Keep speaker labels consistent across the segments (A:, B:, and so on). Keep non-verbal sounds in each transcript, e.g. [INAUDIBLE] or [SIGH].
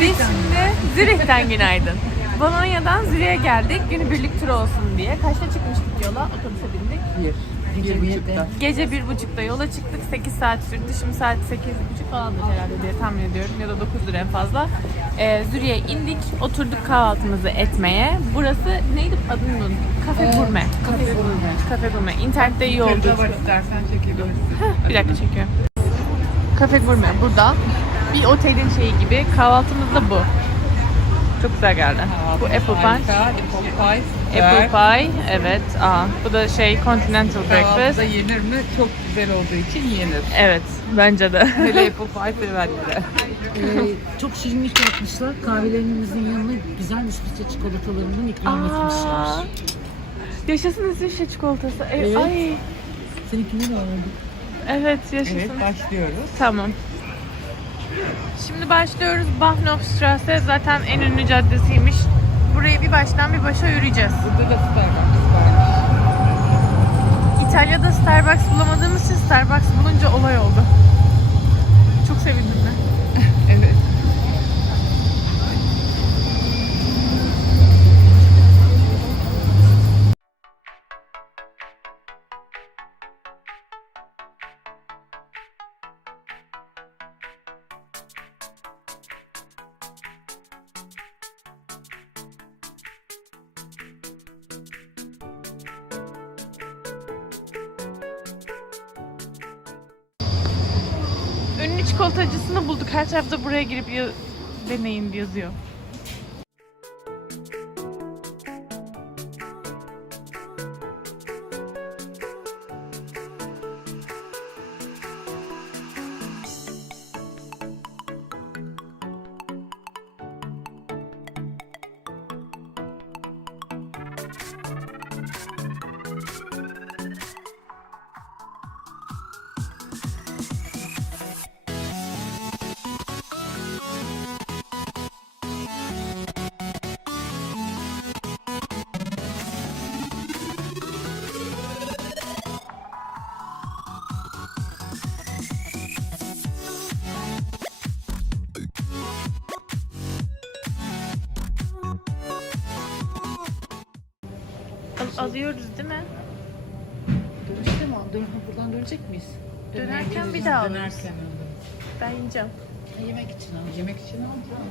A: Biz şimdi Zürih'ten günaydın. Bolonya'dan Zürih'e geldik. Günübirlik tur olsun diye. Kaçta çıkmıştık yola? Otobüse bindik.
B: Bir.
C: Gece bir buçukta.
A: Gece bir buçukta yola çıktık. 8 saat sürdü. Şimdi saat 8 buçuk falandır herhalde diye tahmin ediyorum. Ya da 9'dur en fazla. Ee, Zürih'e indik. Oturduk kahvaltımızı etmeye. Burası neydi adını unuttum. Kafe Gurme.
C: Kafe gurme.
A: Kafe Gurme. İnternette iyi oldu.
C: Yukarıda var istersen çekebilirsin.
A: Bir dakika çekiyorum. Kafe Gurme burada. Bir otelin şeyi gibi. Kahvaltımız da bu. Çok güzel geldi. Bu apple pie.
C: Apple pie.
A: Apple pie. Evet. Aa, bu da şey continental breakfast.
C: Kahvaltıda yenir mi? Çok güzel olduğu için yenir.
A: Evet. Bence de.
C: Hele [LAUGHS] apple pie sevenlere.
B: Ee, çok şirinlik yapmışlar. Kahvelerimizin yanına güzel İsviçre çikolatalarından ikram
A: Aa,
B: etmişler.
A: yaşasın İsviçre çikolatası. E,
B: Evet.
A: Ay.
B: Seninkini de aldım.
A: Evet yaşasın.
C: Evet başlıyoruz.
A: Tamam. Şimdi başlıyoruz. Bahnhofstrasse zaten en ünlü caddesiymiş. Burayı bir baştan bir başa yürüyeceğiz.
C: Burada da Starbucks varmış.
A: İtalya'da Starbucks bulamadığımız için Starbucks bulunca olay oldu. Çok sevindim ben. Çikolatacısını bulduk. Her tarafta buraya girip deneyin yazıyor. Alıyoruz değil mi?
B: Dönüşte mi? Dön buradan dönecek miyiz?
A: Dönerken bir daha alırız.
C: Dönerken alırız.
A: Ben yiyeceğim.
B: Ha, yemek için alacağım.
C: Yemek için alacağım.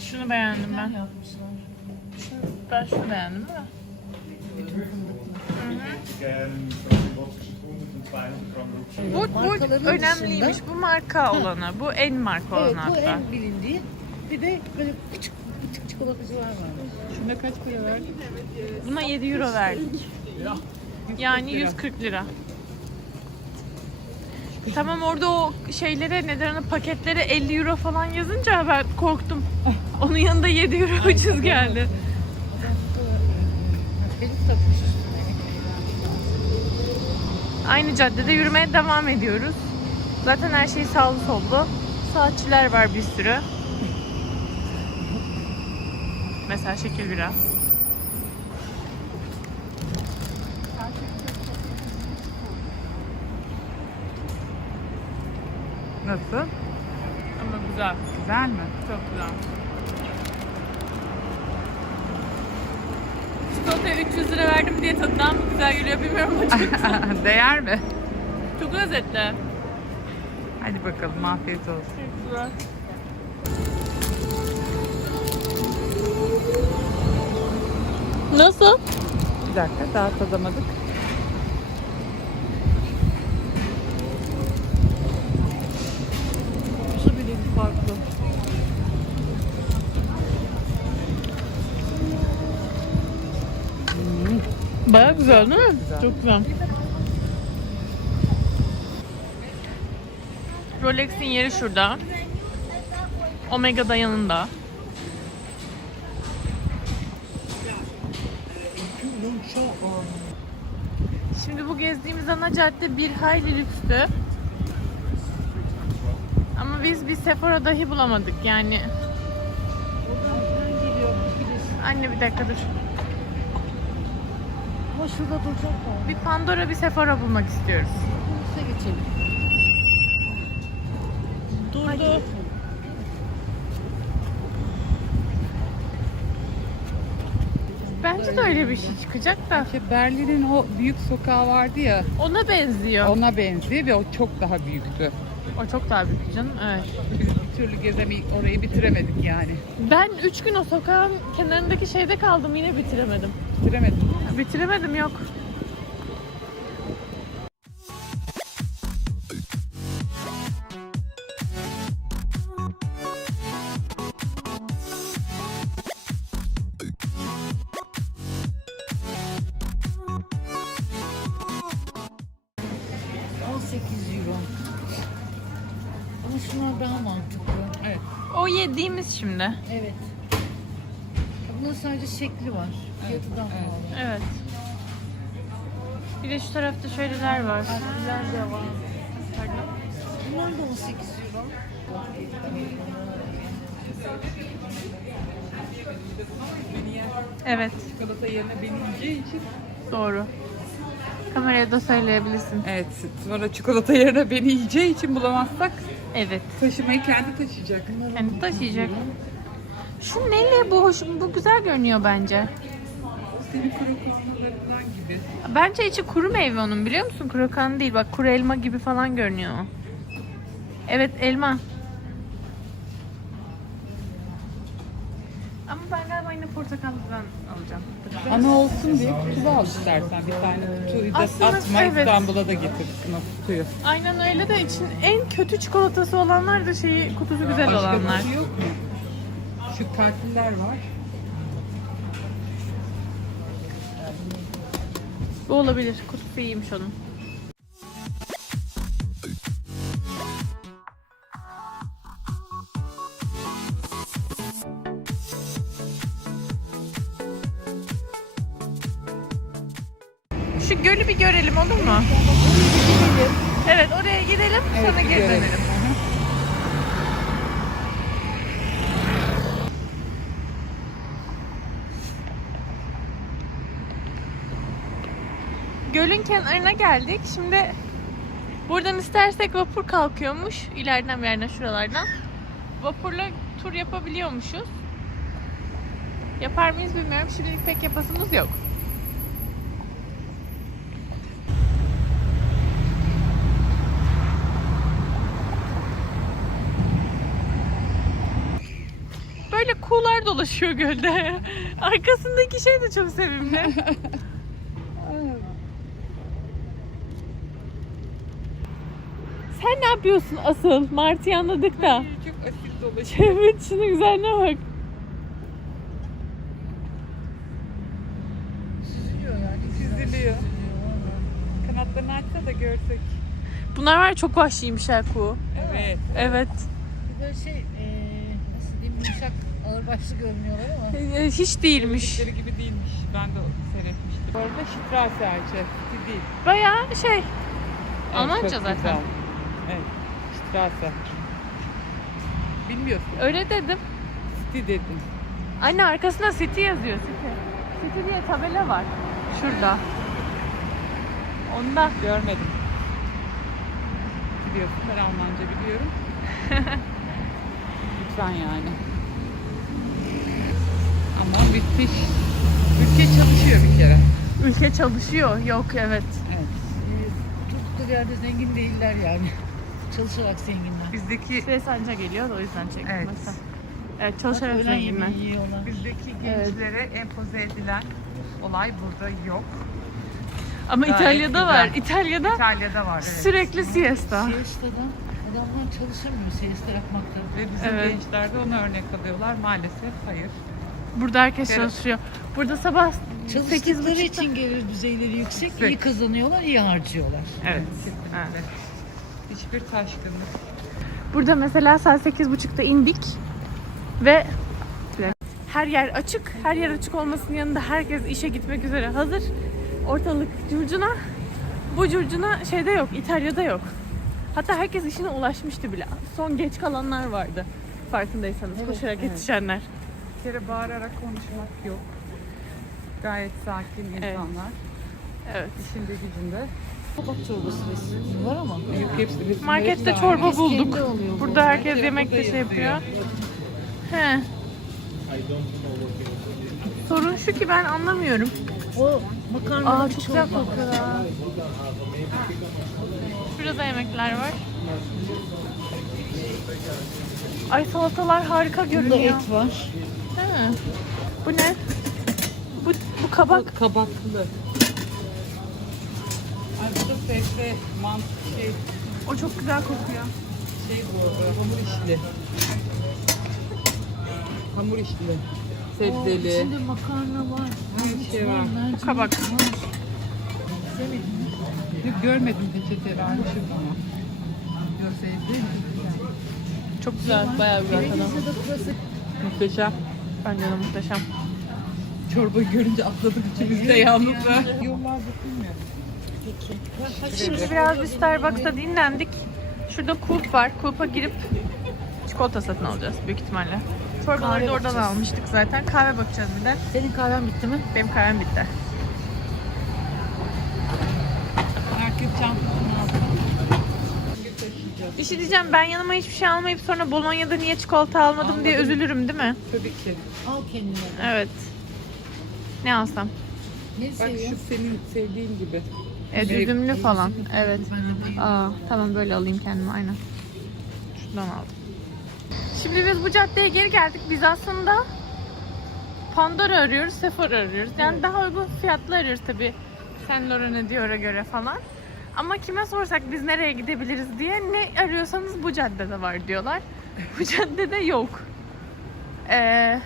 A: Şunu beğendim ben. Şunu, ben şunu beğendim mi?
D: Chicken, Bosnische
A: Bu, bu
B: Markaların
A: önemliymiş. Bu marka olanı. Bu en marka
B: Evet
A: olanı
B: bu
A: hatta.
B: en bilindiği. Bir de böyle küçük küçük çikolatacılar var.
C: Şuna kaç para verdin?
A: Buna 7 euro verdik. Yani 140 lira. Tamam orada o şeylere neden onu paketlere 50 euro falan yazınca ben korktum. Onun yanında 7 euro ucuz geldi.
B: Benim takmış üstüne.
A: Aynı caddede yürümeye devam ediyoruz. Zaten her şey sağlı sollu. Saatçiler var bir sürü. Mesela şekil bira.
C: Nasıl?
A: Ama güzel.
C: Güzel mi?
A: Çok güzel. Çikolataya 300 lira verdim diye tadından mı güzel geliyor bilmiyorum ama çok, [LAUGHS]
C: Değer mi?
A: çok lezzetli.
C: Hadi bakalım afiyet olsun.
A: Çok güzel. Nasıl?
C: Bir dakika daha tadamadık.
A: Güzel değil mi?
C: Güzel.
A: Çok güzel. Rolex'in yeri şurada. Omega da yanında. Şimdi bu gezdiğimiz ana cadde bir hayli lükstü. Ama biz bir Sephora dahi bulamadık yani. Anne bir dakika dur.
B: Ama şurada duracaklar.
A: Bir Pandora bir Sephora bulmak istiyoruz.
B: Üste geçelim. Durdu.
A: Bence de öyle bir şey çıkacak da.
C: İşte Berlin'in o büyük sokağı vardı ya
A: Ona benziyor.
C: ona benziyor ve o çok daha büyüktü.
A: O çok daha büyük canım. Evet.
C: Biz bir türlü gezemeyi orayı bitiremedik yani.
A: Ben 3 gün o sokağın kenarındaki şeyde kaldım yine bitiremedim.
C: Bitiremedik.
A: Bitiremedim yok.
B: Al 8 euro. Ama şunlar daha mantıklı.
C: Evet.
A: O yediğimiz şimdi.
B: Evet. Bunun sadece şekli var. Fiyatı daha
C: evet.
B: pahalı.
A: Evet. Bir de şu tarafta şöyleler var.
B: Harfler de var. Bunlar da 18 euro.
A: Evet.
C: Çikolata yerine beni yiyeceği için.
A: Doğru. Kameraya da söyleyebilirsin.
C: Evet. Sonra çikolata yerine beni yiyeceği için bulamazsak
A: Evet.
C: taşımayı kendi taşıyacak.
A: Kendi taşıyacak. Şu neyle bu hoş, bu güzel görünüyor bence.
C: Gibi.
A: Bence içi kuru meyve onun biliyor musun? Krokan değil bak kuru elma gibi falan görünüyor. Evet elma. Ama ben galiba yine portakallıdan alacağım.
C: Ana olsun diye kutu al istersen. Bir tane kutuyu da
A: Aslında
C: atma
A: evet.
C: İstanbul'a da getirsin o kutuyu.
A: Aynen öyle de için en kötü çikolatası olanlar da şeyi kutusu güzel
C: Başka
A: olanlar.
C: kutu yok mu? Şu tatiller var.
A: Bu olabilir. Kutusu iyiymiş onun. Kenarına geldik. Şimdi buradan istersek vapur kalkıyormuş. İleriden bir yerden şuralardan. Vapurla tur yapabiliyormuşuz. Yapar mıyız bilmiyorum. Şimdilik pek yapasımız yok. Böyle kuğular dolaşıyor gölde. [LAUGHS] Arkasındaki şey de çok sevimli. [LAUGHS] Sen ne yapıyorsun asıl? Martı'yı anladık da.
C: Çok asit dolaşıyor. [LAUGHS]
A: Evet şunun güzelliğine bak.
B: Süzülüyor yani.
C: Çiziliyor. Kanatlarını açsa da görsek.
A: Bunlar var ya, çok vahşiymiş ha kuğu.
C: Evet.
A: Evet.
B: Bir böyle şey eee nasıl diyeyim yumuşak ağırbaşlı görünüyorlar ama. [LAUGHS]
A: Hiç değilmiş.
C: Bildikleri gibi değilmiş. Ben de seyretmiştim. Bu arada Şitrase ağacı. Değil.
A: Bayağı şey. Almanca
C: çok
A: zaten.
C: güzel. Evet. Şitrase. Bilmiyorsun.
A: Öyle dedim.
C: City dedim.
A: Anne arkasında City yazıyor. City. City diye tabela var. Şurada. Onda.
C: Görmedim. Biliyorsun ben Almanca biliyorum. [LAUGHS] Lütfen yani. Ama müthiş. Ülke çalışıyor bir kere.
A: Ülke çalışıyor. Yok evet.
C: Evet.
B: Eee, tuttukları yerde zengin değiller yani. Çalışarak zenginler.
C: Bizdeki
A: Ses anca geliyor da o yüzden çektim.
C: Evet.
A: mesela. Evet çalışarak
B: Öğlen
A: zenginler.
B: yemeği yiyorlar.
C: bizdeki
A: Evet.
C: gençlere empoze edilen olay burada yok.
A: Ama
C: Gayet
A: İtalya'da var.
C: güzel.
A: İtalya'da
C: İtalya'da var evet.
A: sürekli siesta.
B: Siesta'da adamlar çalışamıyor siesta yapmakta.
C: Ve bizim
A: Evet.
C: gençler de ona örnek alıyorlar. Maalesef hayır.
A: Burada herkes
C: Evet.
A: çalışıyor. Burada sabah
B: Çalıştıkları
A: 8.30'da
B: için gelir düzeyleri yüksek,
C: Yüksek.
B: iyi kazanıyorlar, iyi harcıyorlar.
C: Evet.
A: Evet.
C: Hiçbir taşkınlık.
A: Burada mesela saat 8.30'da indik ve her yer açık. Her yer açık olmasının yanında herkes işe gitmek üzere hazır. Ortalık curcuna. Bu curcuna şeyde yok, İtalya'da yok. Hatta herkes işine ulaşmıştı bile. Son geç kalanlar vardı. Farkındaysanız
B: Evet,
A: koşarak
C: evet.
A: yetişenler.
C: Bir kere bağırarak konuşmak yok. Gayet sakin
A: Evet.
C: insanlar.
A: Evet.
C: İçinde gücünde.
B: Kabak çorbası var ama.
C: Yok hepsi resimleri
A: Markette
C: hepsi
A: çorba bulduk.
B: bu.
A: Burada herkes
C: Evet,
A: yemek
C: burada
A: de şey yapıyor. He. Sorun şu ki ben anlamıyorum.
B: O makarna
A: Aa çok güzel kokuyor. Şurada yemekler var. Ay salatalar harika
B: Bunda
A: görünüyor.
B: et var.
A: He. Bu ne? Bu, bu kabak.
C: Kabaklı. Ay burada sebze, mant şey,
A: O çok güzel kokuyor.
C: şey bu arada, hamur işli. Hamur işli. Sebzeli.
B: İçinde makarna var.
C: Her şey var.
B: mercimek
A: Kabak.
B: var.
C: Yok, görmedim peçete vermişim ama. Görseydi.
A: Çok güzel, bayağı güzel
B: burası
C: Muhteşem.
A: Bence de muhteşem.
C: Çorbayı görünce atladık içimizde yalnızlar. Yollar dökülmüyor.
A: Şimdi biraz bir Starbucks'ta dinlendik. Şurada kulp var. Kulp'a girip çikolata satın alacağız büyük ihtimalle. Çorbaları da oradan
B: bakacağız.
A: almıştık zaten. Kahve bakacağız bir de.
B: Senin kahven bitti mi?
A: Benim kahvem bitti.
C: Alsın.
A: Bir şey diyeceğim ben yanıma hiçbir şey almayıp sonra Bolonya'da niye çikolata almadım diye üzülürüm değil mi?
C: Tabii ki.
B: Al kendine.
A: Evet. Ne alsam?
B: Ne
C: Bak
B: seviyorsun?
C: şu senin sevdiğin gibi.
A: E,
C: Evet.
A: üzümlü falan. Evet. Aa, tamam böyle alayım kendime aynen. Şuradan aldım. Şimdi biz bu caddeye geri geldik. Biz aslında Pandora arıyoruz, Sephora arıyoruz. Yani daha uygun fiyatlı arıyoruz tabii. Saint Laurent'e Dior'a göre falan. Ama kime sorsak biz nereye gidebiliriz diye ne arıyorsanız bu caddede var diyorlar. [LAUGHS] bu caddede yok. Ee,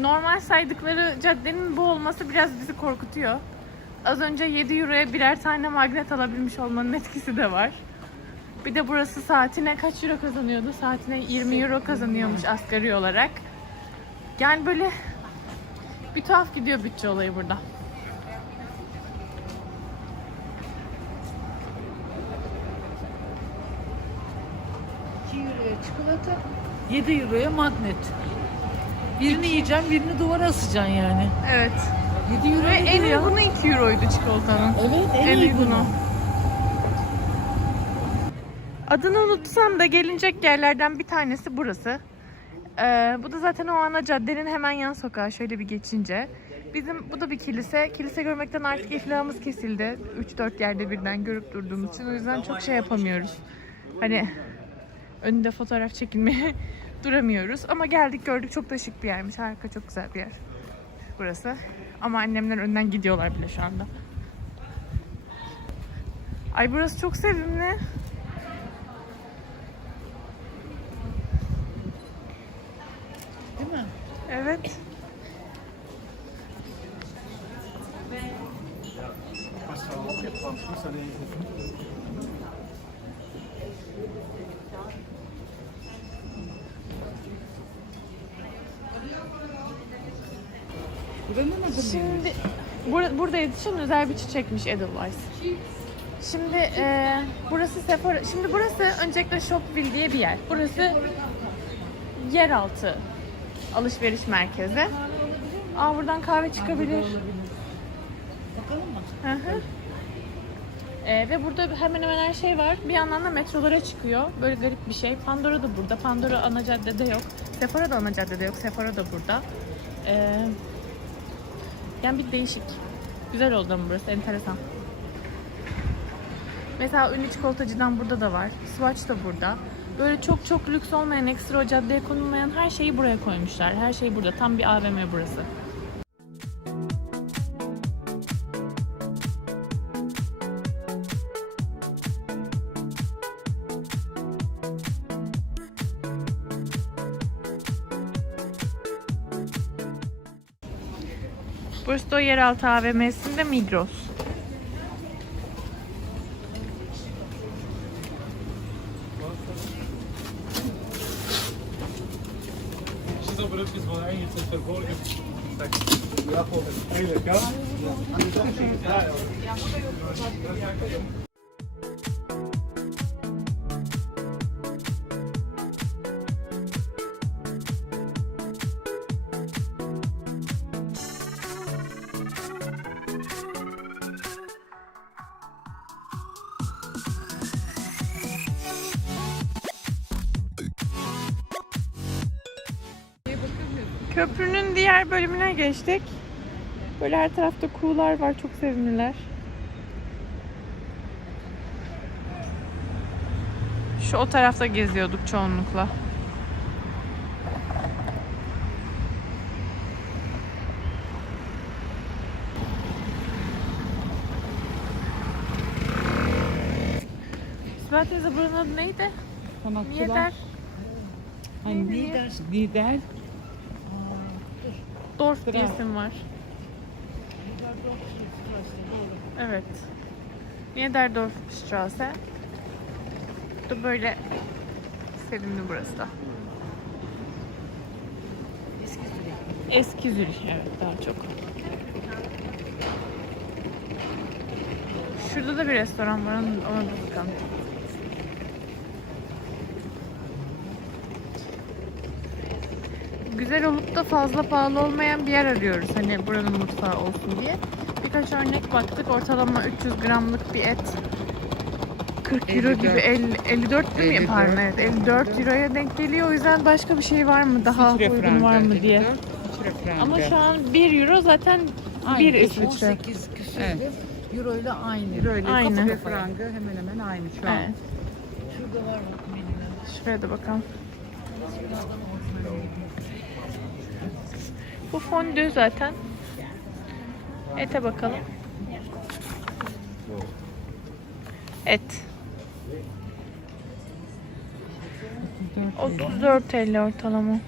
A: normal saydıkları caddenin bu olması biraz bizi korkutuyor. Az önce 7 euroya birer tane magnet alabilmiş olmanın etkisi de var. Bir de burası saatine kaç euro kazanıyordu? Saatine 20 euro kazanıyormuş asgari olarak. Yani böyle bir tuhaf gidiyor bütçe olayı burada.
B: İki euroya çikolata, 7 euroya magnet. Birini yiyeceğim, birini duvara asacaksın yani.
A: Evet.
B: 7 euro
A: Ve en
B: ya?
A: uygunu 2 euroydu çikolatanın.
B: Evet, en,
A: En
B: uygunu.
A: uygunu. Adını unutsam da gelinecek yerlerden bir tanesi burası. Ee, bu da zaten o ana caddenin hemen yan sokağı şöyle bir geçince. Bizim bu da bir kilise. Kilise görmekten artık iflahımız kesildi. 3-4 yerde birden görüp durduğumuz için. O yüzden çok şey yapamıyoruz. Hani önünde fotoğraf çekilmeye [LAUGHS] duramıyoruz. Ama geldik gördük çok da şık bir yermiş. Harika çok güzel bir yer. Burası. Ama annemler önden gidiyorlar bile şu anda. Ay burası çok sevimli.
B: Değil mi?
A: Evet.
C: Buranın adı ne?
A: Şimdi bur- burada yetişen özel bir çiçekmiş Edelweiss. Şimdi e, burası Sephora. Şimdi burası öncelikle Shopville diye bir yer. Burası yeraltı alışveriş merkezi. Aa buradan kahve çıkabilir.
B: Bakalım mı?
A: Hı. Ee, ve burada hemen hemen her şey var. Bir yandan da metrolara çıkıyor. Böyle garip bir şey. Pandora da burada. Pandora ana caddede yok. Sephora da ana caddede yok. Sephora da burada. Ee, yani bir değişik. Güzel oldu ama burası. Enteresan. Mesela ünlü çikolatacıdan burada da var. Swatch da burada. Böyle çok çok lüks olmayan, ekstra o caddeye konulmayan her şeyi buraya koymuşlar. Her şey burada. Tam bir AVM burası. Burası da yeraltı AVM'sinde Migros. Köprünün diğer bölümüne geçtik. Böyle her tarafta kuğular var. Çok sevimliler. Şu o tarafta geziyorduk çoğunlukla. Sibel teyze buranın adı neydi?
C: Sanatçılar.
A: Nieder.
C: Hani lider. Lider.
A: Dorf diye
C: Straße.
A: isim var. Evet. Niederdorf Straße. Bu da böyle sevimli burası da. Eski Zürih evet daha çok. Şurada da bir restoran var ona da bakalım. Güzel olup da fazla pahalı olmayan bir yer arıyoruz. Hani buranın mutfağı olsun diye. Birkaç örnek baktık. Ortalama 300 gramlık bir et 40 euro
C: 54.
A: gibi 50, 54 değil mi
C: 54.
A: pardon evet 54 euroya denk geliyor. O yüzden başka bir şey var mı? Daha
C: İçre
A: uygun
C: frangı,
A: var mı
C: 54,
A: diye. Ama şu an 1 euro zaten
C: Aynı,
A: 1
C: beş,
A: İsviçre.
B: 18 küsürdü.
C: Evet.
B: Euro ile aynı.
C: Böyle
A: Aynı.
C: kapı ve frangı hemen hemen aynı şu an.
A: Evet.
B: Şurada var menüler.
A: Şuraya da bakalım. Bu fondü zaten. Ete bakalım. Et. 34 TL ortalama.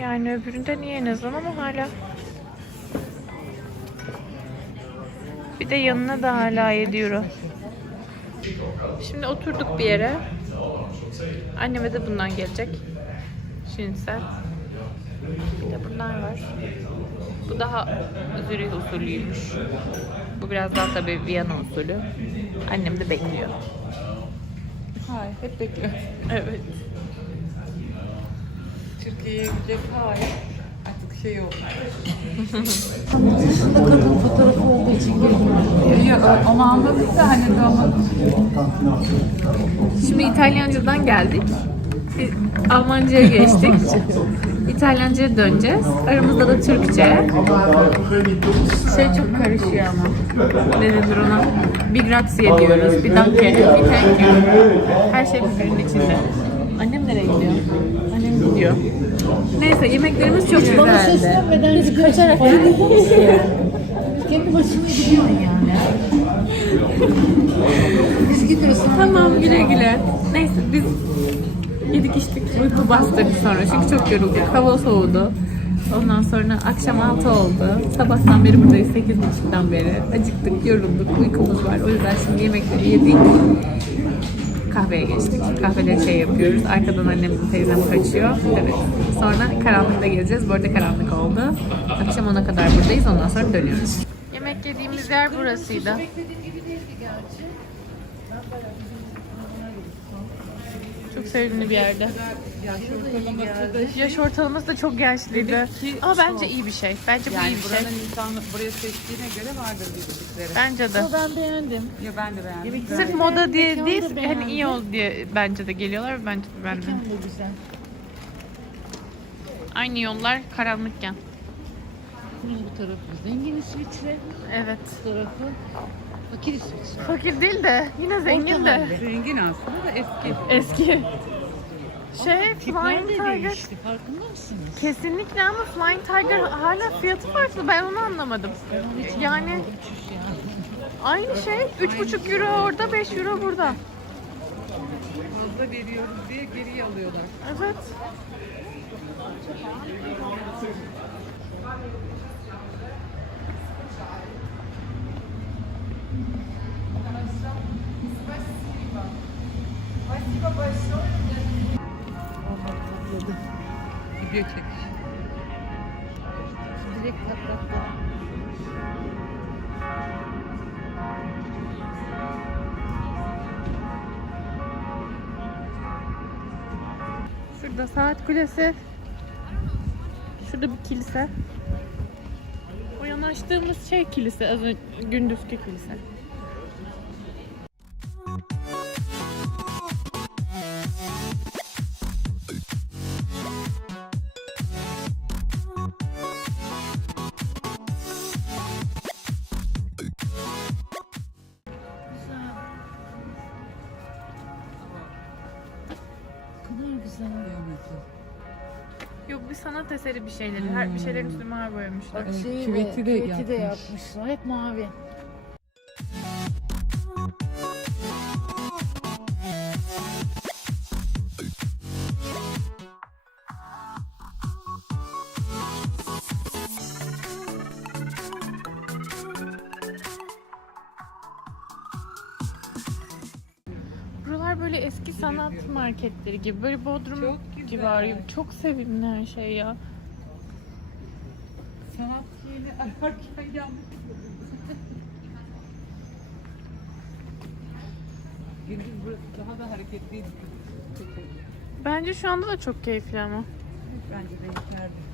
A: Yani öbüründe niye en azından ama hala. Bir de yanına da hala 7 euro. Şimdi oturduk bir yere. Anneme de bundan gelecek. Şinsel. Bir de bunlar var. Bu daha Zürih usulüymüş. Bu biraz daha tabii Viyana usulü. Annem de bekliyor.
C: Hayır, hep bekliyor.
A: Evet.
C: Türkiye'ye gidecek hayır. Artık şey yok.
B: Kadın fotoğrafı olduğu için
C: Yok, onu anladık da hani
A: Şimdi İtalyancadan geldik. Almanca'ya geçtik. İtalyanca'ya döneceğiz. Aramızda da Türkçe. Şey çok karışıyor ama. Ne denir ona? Bir grazie diyoruz, bir danke, bir thank you. Her şey birbirinin içinde. Annem nereye gidiyor? Annem gidiyor. Neyse yemeklerimiz çok
B: Bana
A: güzeldi.
B: seslenmeden Biz kaçarak Kendi başına gidiyorsun yani. Biz gidiyoruz.
A: Tamam güle güle. Neyse biz yedik içtik uyku bastırdı sonra çünkü çok yorulduk. Hava soğudu. Ondan sonra akşam 6 oldu. Sabahtan beri buradayız 8.30'dan beri. Acıktık, yorulduk, uykumuz var. O yüzden şimdi yemekleri yedik. Kahveye geçtik. Kahvede şey yapıyoruz. Arkadan annem teyzem kaçıyor. Evet. Sonra karanlıkta geleceğiz. Bu arada karanlık oldu. Akşam 10'a kadar buradayız. Ondan sonra dönüyoruz. Yemek yediğimiz yer burasıydı.
B: Beklediğim gibi değildi gerçi.
A: Çok sevimli bir yerde.
C: yaş ortalaması da
A: Yaş ortalaması da çok
C: ki
A: Ama bence iyi bir şey. Bence bu
C: yani
A: iyi bir şey.
C: buranın insanı buraya seçtiğine göre vardır bildikleri.
A: Bence de.
B: Ama ben beğendim.
C: Ya ben de beğendim.
A: Sırf moda diye
B: Mekanı
A: değil,
B: da
A: hani
B: beğendim.
A: iyi oldu diye bence de geliyorlar. Bence de ben de.
B: Mekan da güzel.
A: Aynı yollar karanlıkken.
B: Bunun bu tarafı zengin İsviçre,
A: Evet.
B: bu tarafı fakir İsviçre.
A: Fakir değil de yine zengin de.
C: Zengin aslında da eski.
A: Eski. Şey, Flying
B: de
A: Tiger.
B: değişti. Farkında mısınız?
A: Kesinlikle ama Flying Tiger hala fiyatı farklı. Ben onu anlamadım. Yani
B: Uçuş ya.
A: aynı şey. 3,5 euro orada, 5 euro burada.
C: Fazla veriyoruz diye geriye alıyorlar.
A: Evet.
C: Video çek.
B: Direkt patlattı.
A: Şurada saat kulesi. Şurada bir kilise. O yanaştığımız şey kilise. Az önce gündüzki kilise. sanmıyorum ki. Yok bir sanat eseri bir şeyleri. Her bir şeylerin hmm. üstüne mavi boyamışlar.
B: Bak
C: şey
B: de, küveti de de
C: yapmış.
B: yapmışlar. Hep mavi.
A: Marketleri gibi. Böyle Bodrum
C: Çok
A: civarı gibi. Çok sevimli her şey ya.
C: Sanat yeni ararken yanlış. Gündüz burası daha da hareketliydi.
A: Bence şu anda da çok keyifli ama.
C: Bence renklerdi.
A: Siz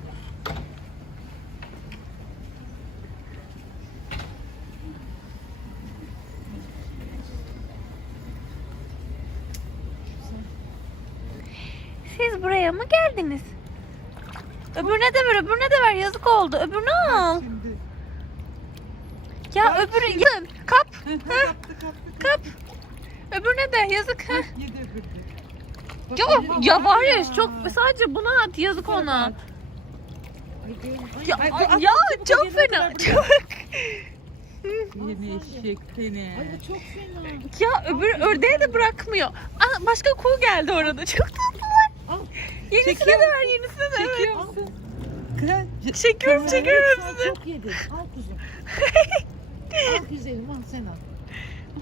A: buraya mı geldiniz? Öbürüne de ver, öbürüne de ver. Yazık oldu. Öbürünü al.
C: Şimdi
A: Ya öbürü... Ya, kap.
C: kaptı kaptı
A: Kap. Öbürüne de yazık.
C: Yedi öbürü.
A: Ya, ya var ya çok sadece buna at yazık ona. Ya,
C: Ay, bu at,
A: ya çok fena.
C: kadar
A: Çok.
C: Yeni eşek seni.
B: Ay bu çok fena.
A: Ya öbür ördeğe de bırakmıyor. Aa, başka kuğu geldi orada. Çok tatlılar. Yenisine
C: Çekiyor
A: de ver, yenisine de.
C: Çekiyor musun? Kral,
A: Çekiyorum, çekiyorum hepsini.
B: çok yedin. Al kuzum. [LAUGHS] al güzelim al sen al.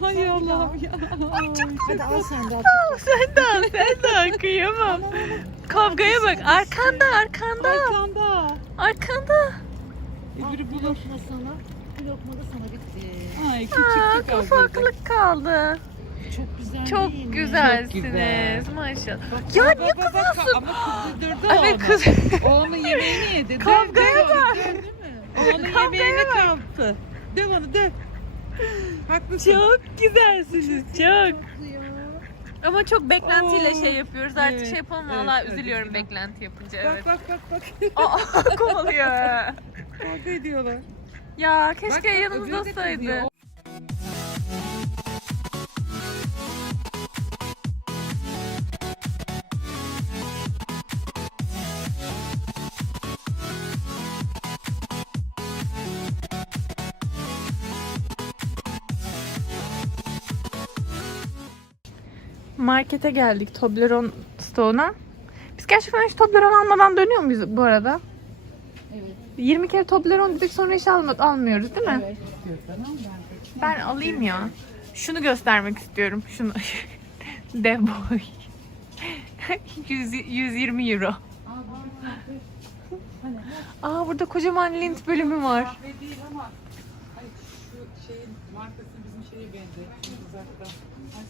C: Hay Allah'ım ya.
B: Hadi al sen de al.
A: Al, sen de al, sen de al. Kıyamam. Kavgaya bak. Arkanda, arkanda.
C: Arkanda.
A: Arkanda.
C: Öbürü bulur.
B: sana. Bir lokma da sana bitti.
C: Ay
A: Aa,
C: küçük çık
A: ufaklık kaldı.
B: Çok güzel
A: Çok
B: değil mi?
A: güzelsiniz.
C: güzel.
A: Maşallah. Ya niye kızıyorsun?
C: Ama kızdırdı
A: Evet
C: onu.
A: kız.
C: O onun yemeğini yedi. Döv,
A: Kavgaya
C: döv onu,
A: bak.
C: O onun
A: Kavgaya
C: yemeğini
A: bak.
C: kaptı. Döv onu döv. Haklısın.
A: Çok güzelsiniz. Çok. Ama çok beklentiyle
C: Oo.
A: şey yapıyoruz. Artık
C: Evet,
A: şey yapalım.
C: evet,
A: Valla
C: evet,
A: üzülüyorum
C: üzülüyorum.
A: beklenti yapınca.
C: Bak
A: Evet.
C: bak bak bak.
A: Aa kovalıyor.
C: Kavga ediyorlar.
A: Ya
C: Bak,
A: keşke
C: bak,
A: yanımızda olsaydı. Markete geldik Toblerone Stone'a. Biz gerçekten hiç Toblerone almadan dönüyor muyuz bu arada?
B: Evet.
A: 20 kere Toblerone dedik sonra hiç alma, almıyoruz değil mi?
B: Evet.
A: Ben alayım ya. Şunu göstermek istiyorum. Şunu. [LAUGHS] Dev boy. [LAUGHS] 100, 120 euro. Aa burada kocaman lint bölümü var.
C: Kahve değil ama ay şu şeyin markası bizim şeye benziyor. Şu uzakta. Ay kahveli görüşüne.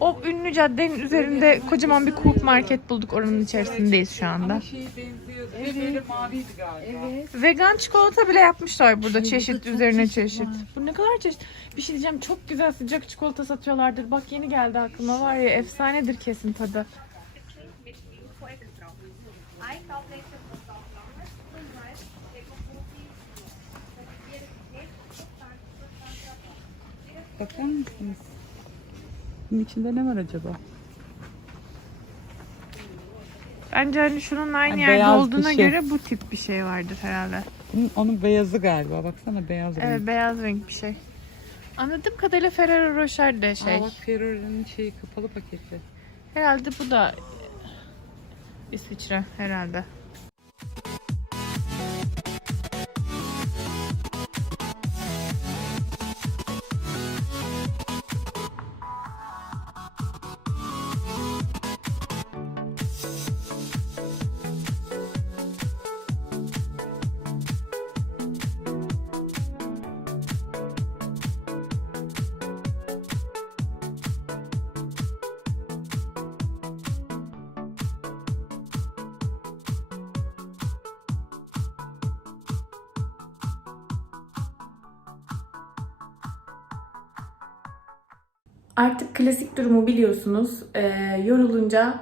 A: O ünlü caddenin üzerinde kocaman bir Coop market bulduk. Oranın içerisindeyiz şu anda.
C: Evet. Böyle maviydi galiba.
B: Evet.
A: Vegan çikolata bile yapmışlar burada çeşit üzerine
B: çeşit.
A: Bu ne kadar çeşit. Bir şey diyeceğim çok güzel sıcak çikolata satıyorlardır. Bak yeni geldi aklıma var ya efsanedir kesin tadı.
C: Bakar mısınız? Bunun içinde ne var acaba?
A: Bence hani şunun aynı
C: Ha,
A: yerde
C: beyaz bir
A: olduğuna
C: şey.
A: göre bu tip bir şey vardır herhalde.
C: Bunun, onun beyazı galiba. Baksana beyaz
A: Evet
C: renk.
A: beyaz renk bir şey. Anladığım kadarıyla Ferrero Rocher de şey.
C: Aa, bak Ferrari'nin şeyi kapalı paketi.
A: Herhalde bu da İsviçre herhalde. Artık klasik durumu biliyorsunuz. Ee, yorulunca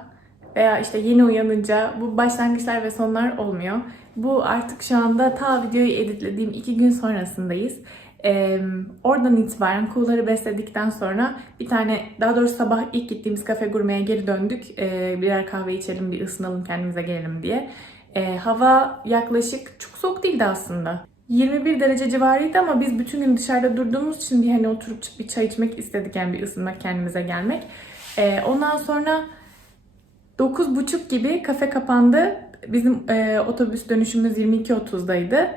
A: veya işte yeni uyanınca bu başlangıçlar ve sonlar olmuyor. Bu artık şu anda ta videoyu editlediğim iki gün sonrasındayız.
E: Ee, oradan itibaren kuğuları besledikten sonra bir tane daha doğrusu sabah ilk gittiğimiz kafe gurmeye geri döndük. Ee, birer kahve içelim bir ısınalım kendimize gelelim diye. Ee, hava yaklaşık çok soğuk değildi aslında. 21 derece civarıydı ama biz bütün gün dışarıda durduğumuz için bir hani oturup bir çay içmek istedik yani bir ısınmak kendimize gelmek. Ee, ondan sonra 9.30 gibi kafe kapandı. Bizim e, otobüs dönüşümüz 22.30'daydı.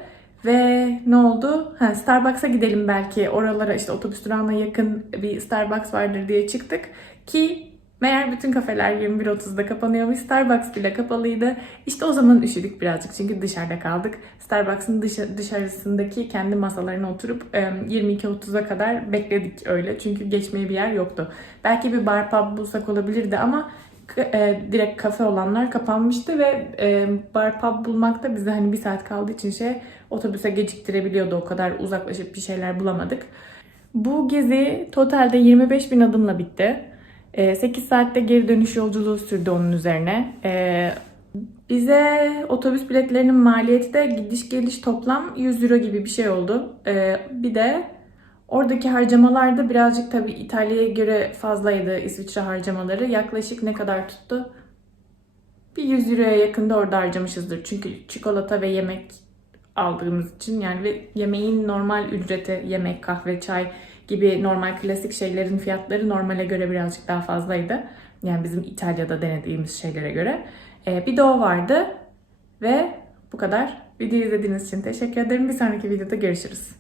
E: Ve ne oldu? Ha, Starbucks'a gidelim belki. Oralara işte otobüs durağına yakın bir Starbucks vardır diye çıktık. Ki meğer bütün kafeler 21.30'da kapanıyormuş. Starbucks bile kapalıydı. İşte o zaman üşüdük birazcık çünkü dışarıda kaldık. Starbucks'ın dışa- dışarısındaki kendi masalarına oturup e, 22.30'a kadar bekledik öyle. Çünkü geçmeye bir yer yoktu. Belki bir bar pub bulsak olabilirdi ama direkt kafe olanlar kapanmıştı ve bar pub bulmak da bize hani bir saat kaldığı için şey otobüse geciktirebiliyordu. O kadar uzaklaşıp bir şeyler bulamadık. Bu gezi totalde 25 bin adımla bitti. E, 8 saatte geri dönüş yolculuğu sürdü onun üzerine. E, bize otobüs biletlerinin maliyeti de gidiş geliş toplam 100 euro gibi bir şey oldu. E, bir de Oradaki harcamalar da birazcık tabii İtalya'ya göre fazlaydı İsviçre harcamaları. Yaklaşık ne kadar tuttu? Bir 100 euroya yakında orada harcamışızdır. Çünkü çikolata ve yemek aldığımız için yani ve yemeğin normal ücreti, yemek, kahve, çay gibi normal klasik şeylerin fiyatları normale göre birazcık daha fazlaydı. Yani bizim İtalya'da denediğimiz şeylere göre. Ee, bir de o vardı ve bu kadar. Videoyu izlediğiniz için teşekkür ederim. Bir sonraki videoda görüşürüz.